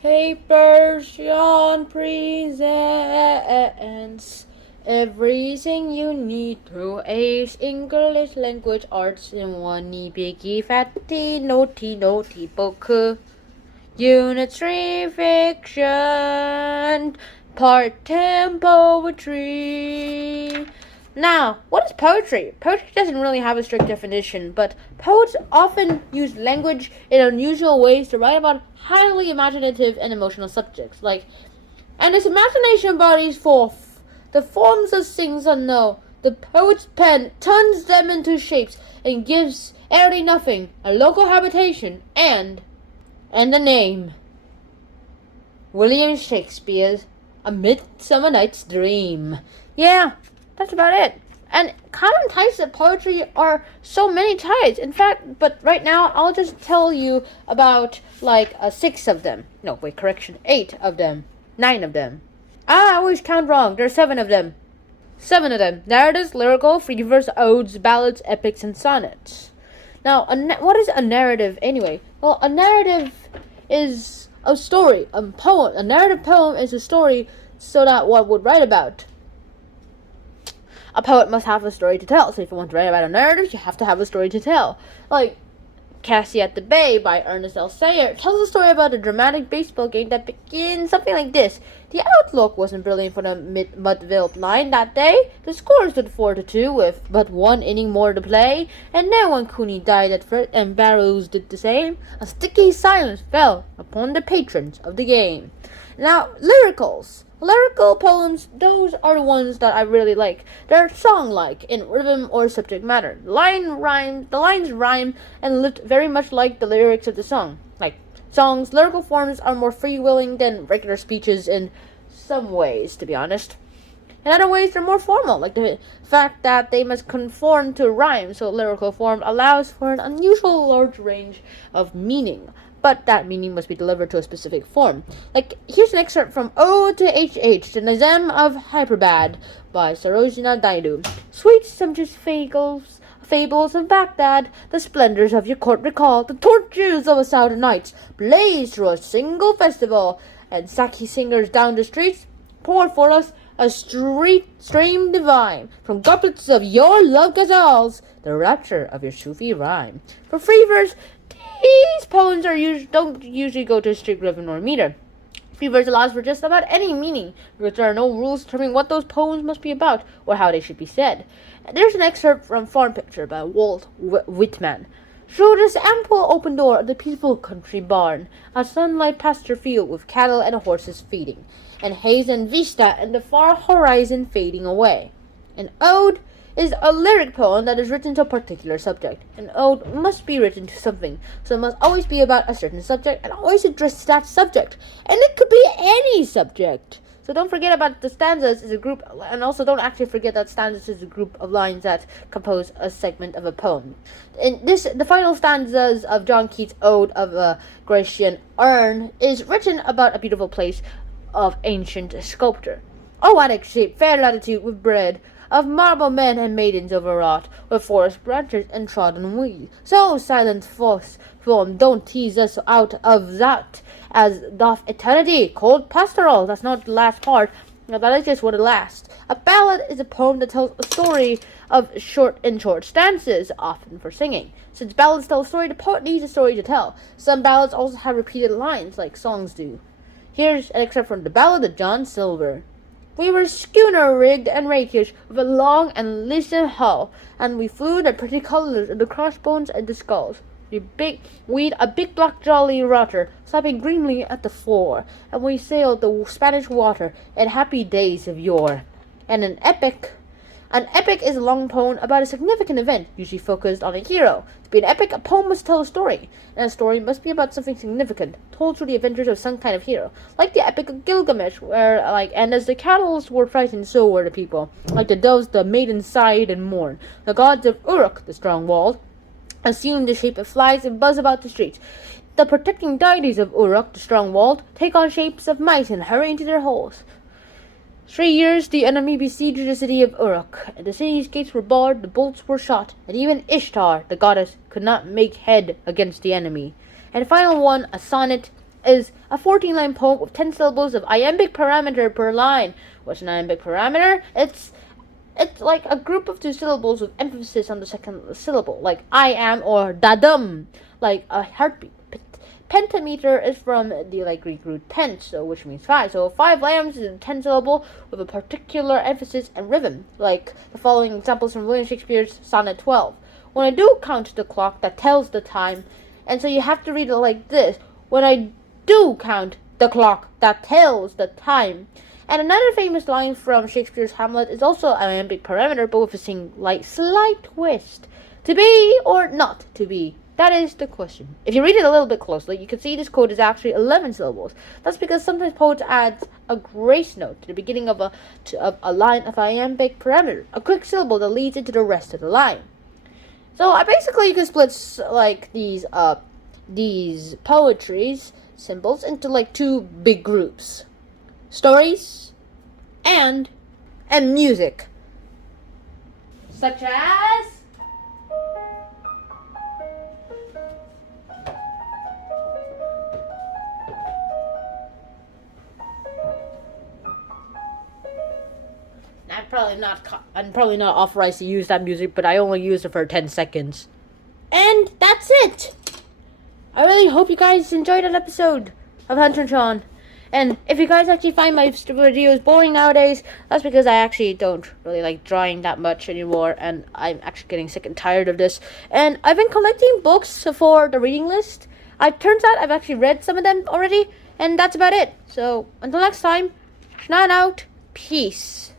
Hey Persian presents everything you need to ace English language arts in one biggie fatty naughty book. Unit 3 fiction, part 10 poetry. Now, what is poetry? Poetry doesn't really have a strict definition, but poets often use language in unusual ways to write about highly imaginative and emotional subjects, and as imagination bodies forth, the forms of things unknown, the poet's pen turns them into shapes and gives airy nothing a local habitation and a name. William Shakespeare's A Midsummer Night's Dream. Yeah, that's about it. And common types of poetry are so many types. In fact, but right now I'll just tell you about 6 of them. No, wait, correction, 8 of them. 9 of them. I always count wrong. There's 7 of them. 7 of them. Narratives, lyrical, free verse, odes, ballads, epics, and sonnets. Now, what is a narrative anyway? Well, a narrative is a story, a poem. A narrative poem is a story so that one would write about. A poet must have a story to tell. So if you want to write about a narrative, you have to have a story to tell. Like Cassie at the Bay by Ernest L. Sayre tells a story about a dramatic baseball game that begins something like this. The outlook wasn't brilliant for the Mudville line that day. The score stood 4-2 with but 1 inning more to play, and then when Cooney died at first and Barrows did the same, a sticky silence fell upon the patrons of the game. Now, lyricals. Lyrical poems, those are the ones that I really like. They're song-like in rhythm or subject matter. The lines rhyme and lift very much like the lyrics of the song. Like songs, lyrical forms are more free-willing than regular speeches in some ways, to be honest. In other ways, they're more formal, like the fact that they must conform to rhyme, so lyrical form allows for an unusual large range of meaning. But that meaning must be delivered to a specific form. Like, here's an excerpt from Ode to H.H., the Nizam of Hyperabad, by Sarojini Naidu. Sweet sumptuous fables of Baghdad, the splendors of your court recall, the torches of a thousand nights, blaze through a single festival, and Saki singers down the streets pour for us a stream divine, from goblets of your love ghazals, the rapture of your Sufi rhyme. For free verse, these poems don't usually go to a strict rhythm or meter. Free verse allows for just about any meaning, because there are no rules determining what those poems must be about or how they should be said. There's an excerpt from Farm Picture by Walt Whitman. Through this ample open door of the peaceful country barn, a sunlight pasture field with cattle and horses feeding, and haze and vista and the far horizon fading away. An ode is a lyric poem that is written to a particular subject. An ode must be written to something, so it must always be about a certain subject and always address that subject. And it could be any subject. So don't forget about the stanzas as a group, and also don't actually forget that stanzas is a group of lines that compose a segment of a poem. The final stanzas of John Keats' Ode of a Grecian Urn is written about a beautiful place of ancient sculpture. O Attic shape, fair latitude with bread, of marble men and maidens overwrought, with forest branches and trodden weed. So silent false form, don't tease us out of that, as doth eternity, cold pastoral. That's not the last part, that is just what it lasts. A ballad is a poem that tells a story of short stanzas, often for singing. Since ballads tell a story, the poet needs a story to tell. Some ballads also have repeated lines, like songs do. Here's an excerpt from the Ballad of John Silver. We were schooner-rigged and rakish, with a long and lissom hull, and we flew the pretty colours of the crossbones and the skulls. We'd a big black jolly rotter, slapping greenly at the fore, and we sailed the Spanish water in happy days of yore. And an epic is a long poem about a significant event, usually focused on a hero. To be an epic, a poem must tell a story, and a story must be about something significant, told through the adventures of some kind of hero. Like the Epic of Gilgamesh, where, and as the cattle were frightened, so were the people. Like the doves, the maidens sighed and mourned. The gods of Uruk, the strong-walled, assume the shape of flies and buzz about the streets. The protecting deities of Uruk, the strong-walled, take on shapes of mice and hurry into their holes. 3 years the enemy besieged the city of Uruk, and the city's gates were barred, the bolts were shot, and even Ishtar, the goddess, could not make head against the enemy. And the final one, a sonnet, is a 14-line poem with 10 syllables of iambic parameter per line. What's an iambic parameter? It's like a group of 2 syllables with emphasis on the second syllable, like I am or dadum, like a heartbeat. Pentameter is from the Greek root pent, so which means 5. So 5 lambs is a 10 syllable with a particular emphasis and rhythm, like the following examples from William Shakespeare's Sonnet 12. When I do count the clock that tells the time, and so you have to read it like this. When I do count the clock that tells the time. And another famous line from Shakespeare's Hamlet is also an iambic parameter, but with a slight twist. To be or not to be? That is the question. If you read it a little bit closely, you can see this quote is actually 11 syllables. That's because sometimes poets add a grace note to the beginning of a line of iambic parameter, a quick syllable that leads into the rest of the line. So you can split these poetry's symbols into 2 big groups: stories and music, such as I'm probably not authorized to use that music, but I only used it for 10 seconds. And that's it. I really hope you guys enjoyed that episode of Hunter and Sean. And if you guys actually find my videos boring nowadays, that's because I actually don't really like drawing that much anymore, and I'm actually getting sick and tired of this. And I've been collecting books for the reading list. It turns out I've actually read some of them already, and that's about it. So until next time, Schnan out. Peace.